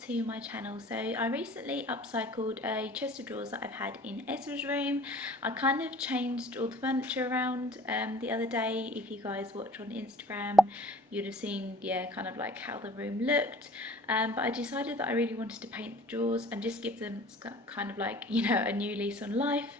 to my channel. So I recently upcycled a chest of drawers that I've had in Ezra's room. I kind of changed all the furniture around the other day. If you guys watch on Instagram, you'd have seen, yeah, kind of like how the room looked. But I decided that I really wanted to paint the drawers and just give them kind of like, you know, a new lease on life.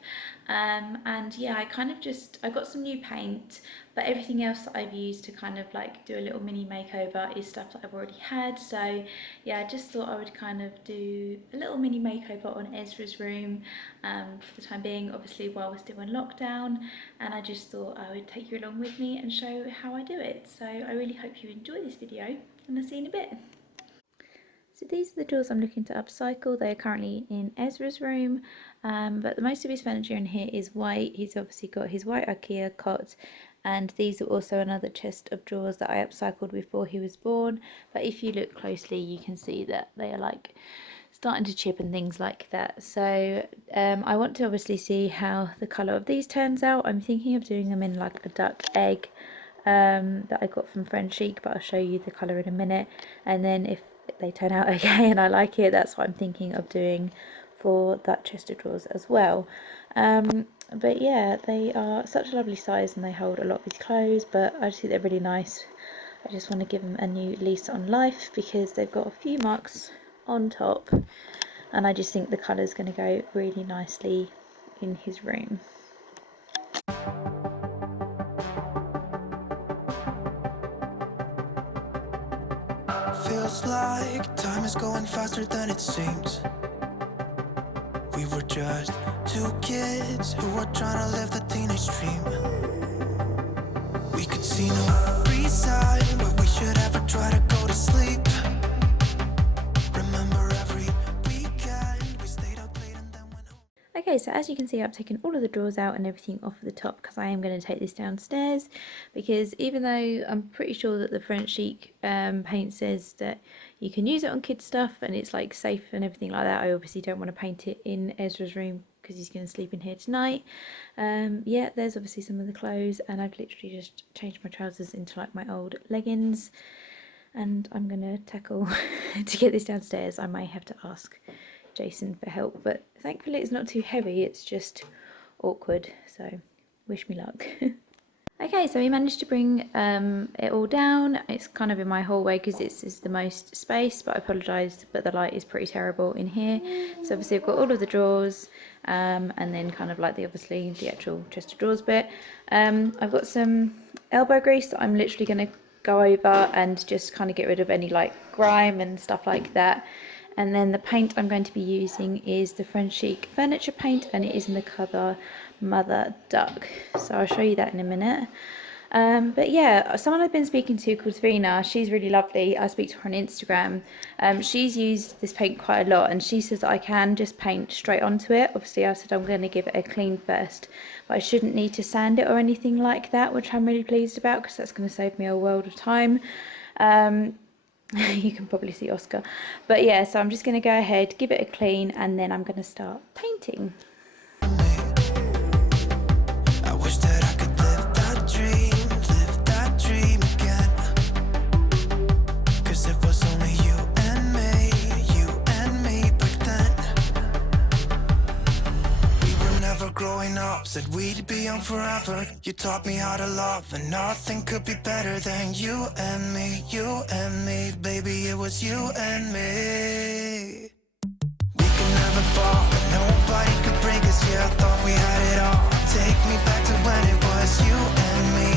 And yeah, I got some new paint, but everything else that I've used to kind of like do a little mini makeover is stuff that I've already had. So yeah, I just thought I would kind of do a little mini makeover on Ezra's room for the time being, obviously while we're still in lockdown, and I just thought I would take you along with me and show how I do it. So I really hope you enjoy this video, and I'll see you in a bit. So these are the drawers I'm looking to upcycle. They are currently in Ezra's room, but the most of his furniture in here is white. He's obviously got his white IKEA cot, and these are also another chest of drawers that I upcycled before he was born. But if you look closely, you can see that they are like starting to chip and things like that. So I want to obviously see how the colour of these turns out. I'm thinking of doing them in like a duck egg that I got from Friend Chic, but I'll show you the colour in a minute. And then if they turn out okay and I like it, that's what I'm thinking of doing for that chest of drawers as well. But yeah, they are such a lovely size and they hold a lot of his clothes, but I just think they're really nice. I just want to give them a new lease on life because they've got a few marks on top, and I just think the colour is going to go really nicely in his room. Feels like time is going faster than it seems. We were just two kids who were trying to live the teenage dream. We could see no reason why we should ever try to go to sleep. Remember every weekend we stayed up late and then went home. Okay, so as you can see, I've taken all of the drawers out and everything off the top because I am going to take this downstairs, because even though I'm pretty sure that the French Chic paint says that you can use it on kids stuff and it's like safe and everything like that, I obviously don't want to paint it in Ezra's room because he's going to sleep in here tonight. Yeah, there's obviously some of the clothes, and I've literally just changed my trousers into like my old leggings, and I'm going to tackle to get this downstairs. I may have to ask Jason for help, but thankfully it's not too heavy, it's just awkward, so wish me luck. Okay, so we managed to bring it all down. It's kind of in my hallway because it's the most space, but I apologise, but the light is pretty terrible in here. So obviously I've got all of the drawers, and then kind of like the actual chest of drawers bit. I've got some elbow grease that I'm literally going to go over and just kind of get rid of any like grime and stuff like that. And then the paint I'm going to be using is the French Chic furniture paint, and it is in the colour Mother Duck. So I'll show you that in a minute. But yeah, someone I've been speaking to called Serena, she's really lovely. I speak to her on Instagram. She's used this paint quite a lot, and she says that I can just paint straight onto it. Obviously I said I'm going to give it a clean first, but I shouldn't need to sand it or anything like that, which I'm really pleased about because that's going to save me a world of time. You can probably see Oscar, but yeah, so I'm just going to go ahead, give it a clean, and then I'm going to start painting. I wish that I could live that dream again. 'Cause it was only you and me back then. We were never growing up, said we'd be young forever. You taught me how to love, and nothing could be better than you and me, baby, it was you and me. We could never fall, but nobody could break us, yeah, I thought we had it all. Take me back to when it was you and me,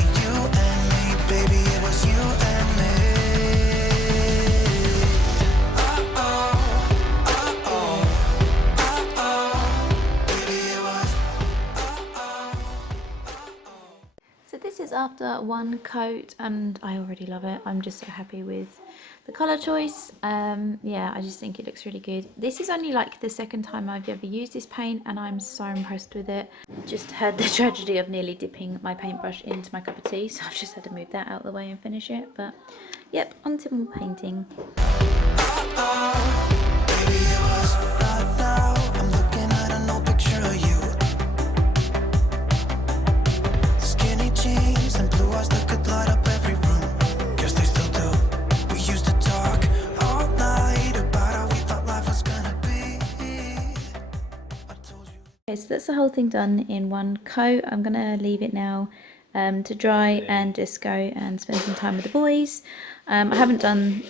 baby, it was you and me. So this is after one coat, and I already love it. I'm just so happy with the colour choice. Yeah, I just think it looks really good. This is only like the second time I've ever used this paint, and I'm so impressed with it. Just had the tragedy of nearly dipping my paintbrush into my cup of tea, so I've just had to move that out of the way and finish it. But yep, on to more painting. Baby, it was right now. I'm looking at an old picture of you. Skinny jeans and blue eyes that could light up every room. Guess they still do. We used to talk all night about how we Okay, so that's the whole thing done in one coat. I'm gonna leave it now to dry and just go and spend some time with the boys. I haven't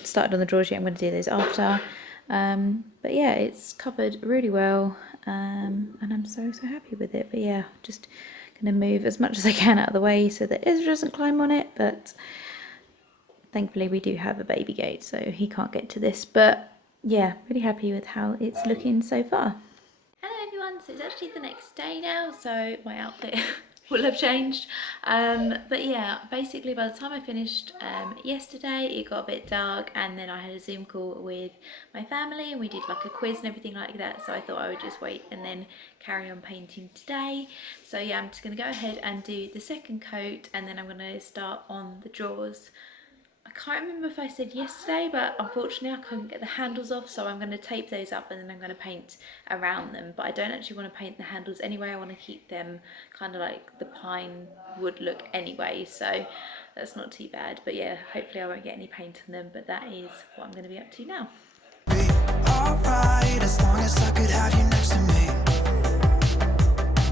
started on the drawers yet. I'm going to do those after. But yeah, it's covered really well, and I'm so happy with it. But yeah, just going to move as much as I can out of the way so that Ezra doesn't climb on it. But thankfully we do have a baby gate, so he can't get to this. But yeah, really happy with how it's looking so far. Hello everyone, so it's actually the next day now, so my outfit will have changed. But yeah, basically by the time I finished yesterday, it got a bit dark, and then I had a Zoom call with my family and we did like a quiz and everything like that, so I thought I would just wait and then carry on painting today. So yeah, I'm just going to go ahead and do the second coat, and then I'm going to start on the drawers. I can't remember if I said yesterday, but unfortunately I couldn't get the handles off, so I'm going to tape those up and then I'm going to paint around them. But I don't actually want to paint the handles anyway. I want to keep them kind of like the pine wood look anyway, so that's not too bad. But yeah, hopefully I won't get any paint on them, but that is what I'm going to be up to now. Be alright as long as I could have you next to me.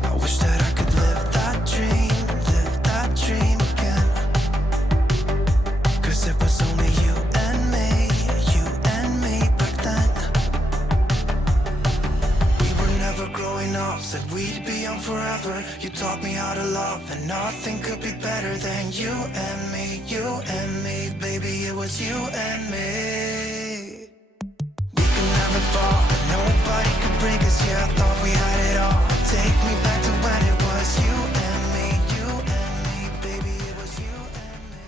I wish that I could live that dream again. 'Cause it was only you and me back then. We were never growing up, said we'd be young forever. You taught me how to love, and nothing could be better than you and me, baby, it was you and me. We could never fall, nobody could break us, yeah, I thought we had it all. Take me back to when it was you and me, baby, it was you and me.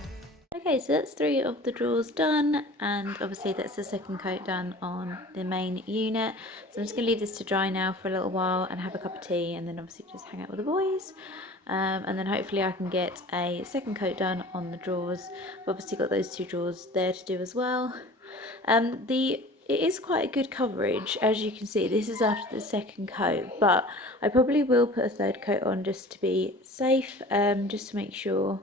Okay, so that's 3 of the drawers done, and obviously that's the second coat done on the main unit. So I'm just going to leave this to dry now for a little while and have a cup of tea, and then obviously just hang out with the boys. And then hopefully I can get a second coat done on the drawers. I've obviously got those 2 drawers there to do as well. It is quite a good coverage, as you can see. This is after the second coat, but I probably will put a third coat on just to be safe, just to make sure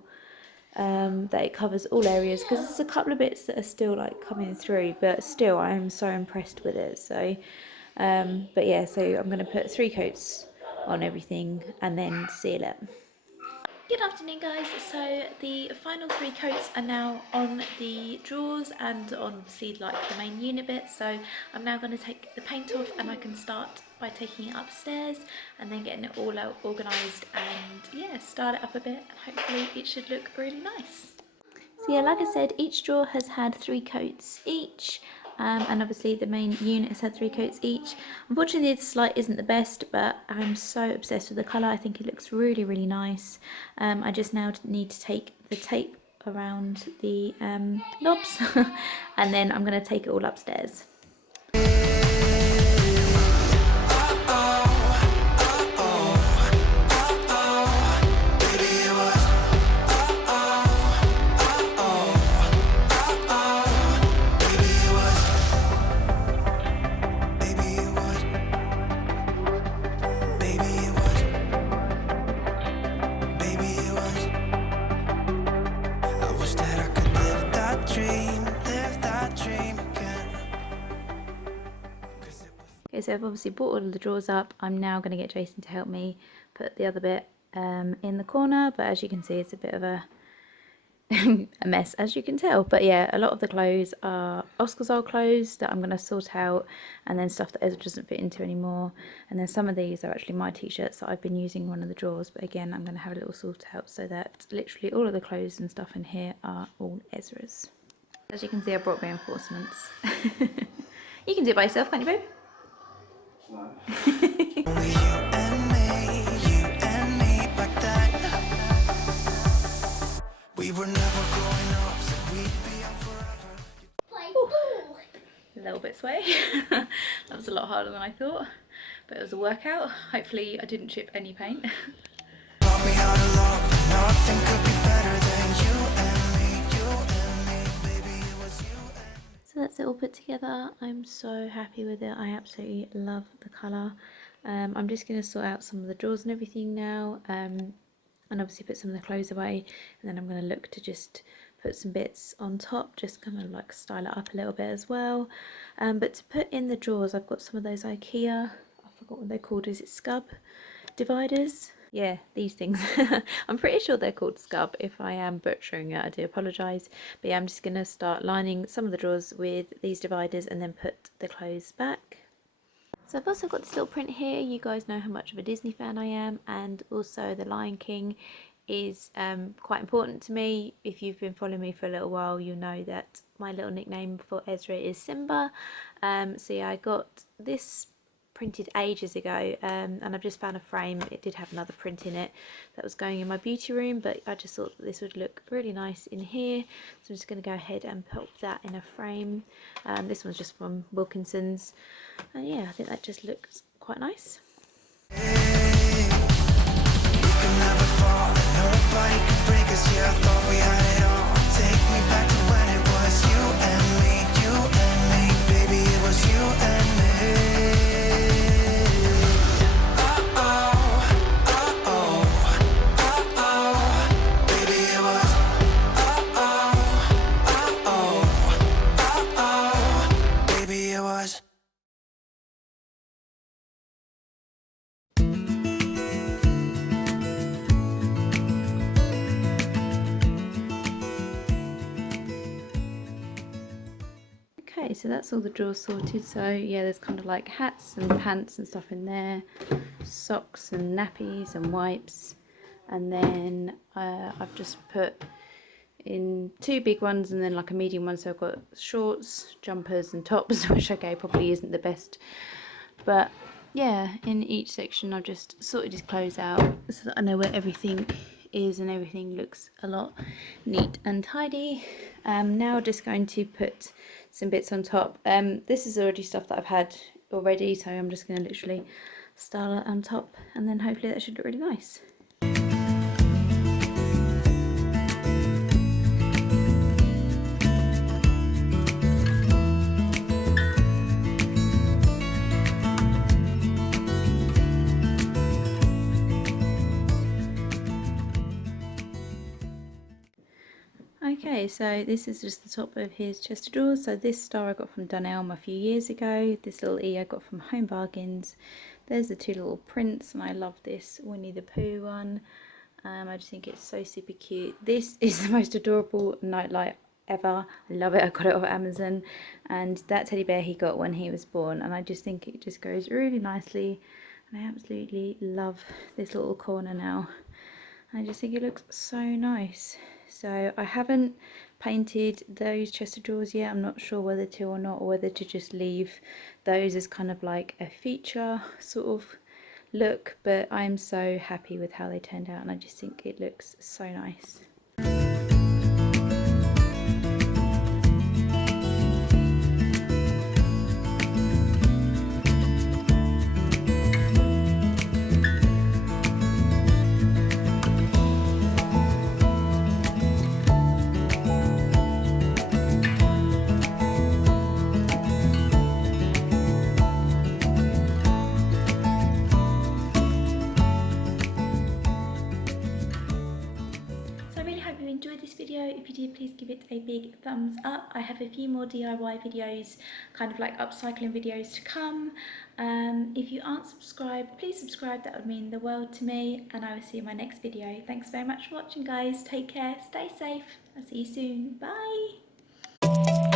that it covers all areas, because there's a couple of bits that are still like coming through, but still I am so impressed with it. So but yeah, so I'm going to put 3 coats on everything and then seal it. Good afternoon guys, so the final 3 coats are now on the drawers and on obviously like the main unit bit, so I'm now going to take the paint off and I can start by taking it upstairs and then getting it all out organised and yeah, start it up a bit, and hopefully it should look really nice. So yeah, like I said, each drawer has had 3 coats each, and obviously the main unit has had 3 coats each. Unfortunately this light isn't the best, but I'm so obsessed with the colour. I think it looks really nice. I just now need to take the tape around the knobs and then I'm going to take it all upstairs. Okay, so I've obviously brought all of the drawers up. I'm now going to get Jason to help me put the other bit in the corner, but as you can see it's a bit of a a mess, as you can tell. But yeah, a lot of the clothes are Oscar's old clothes that I'm going to sort out, and then stuff that Ezra doesn't fit into anymore, and then some of these are actually my t-shirts that I've been using in one of the drawers, but again I'm going to have a little sort out so that literally all of the clothes and stuff in here are all Ezra's. As you can see, I brought reinforcements. You can do it by yourself, can't you, babe? Only you and me back then. We were never growing up, so we'd be young forever. A little bit sway. That was a lot harder than I thought, but it was a workout. Hopefully I didn't chip any paint. Taught me how to love, nothing could be better than you and me, baby, it was you and me. So that's it all put together. I'm so happy with it. I absolutely love the colour. I'm just going to sort out some of the drawers and everything now, and obviously put some of the clothes away, and then I'm going to look to just put some bits on top, just kind of like style it up a little bit as well. But to put in the drawers, I've got some of those IKEA, I forgot what they're called, is it Scub? dividers. Yeah, these things. I'm pretty sure they're called scub. If I am butchering it, I do apologise. But yeah, I'm just going to start lining some of the drawers with these dividers and then put the clothes back. So I've also got this little print here. You guys know how much of a Disney fan I am, and also The Lion King is quite important to me. If you've been following me for a little while, you'll know that my little nickname for Ezra is Simba. So yeah, I got this printed ages ago, and I've just found a frame. It did have another print in it that was going in my beauty room, but I just thought that this would look really nice in here, so I'm just going to go ahead and put that in a frame. This one's just from Wilkinson's, and yeah, I think that just looks quite nice. Nobody could break us, yeah, I thought we had it all. Take me back to when it was you and me, baby, it was you and me. Uh-oh, uh-oh, uh-oh, baby, it was uh-oh, uh-oh, uh-oh, baby, it was. Okay, so that's all the drawers sorted. So yeah, there's kind of like hats and pants and stuff in there, socks and nappies and wipes, and then I've just put in two big ones and then like a medium one. So I've got shorts, jumpers and tops, which okay probably isn't the best, but yeah, in each section I've just sorted his clothes out so that I know where everything is and everything looks a lot neat and tidy. Now just going to put some bits on top. This is already stuff that I've had already, so I'm just going to literally style it on top, and then hopefully that should look really nice. Okay, so this is just the top of his chest of drawers. So this star I got from Dunelm a few years ago. This little E I got from Home Bargains. There's the two little prints, and I love this Winnie the Pooh one. I just think it's so super cute. This is the most adorable nightlight ever. I love it. I got it off Amazon, and that teddy bear he got when he was born, and I just think it just goes really nicely, and I absolutely love this little corner now. I just think it looks so nice. So I haven't painted those chest of drawers yet. I'm not sure whether to or not, or whether to just leave those as kind of like a feature sort of look, but I'm so happy with how they turned out, and I just think it looks so nice. If you did, please give it a big thumbs up. I have a few more DIY videos, kind of like upcycling videos to come. If you aren't subscribed, please subscribe. That would mean the world to me, and I will see you in my next video. Thanks very much for watching, guys. Take care, stay safe. I'll see you soon. Bye.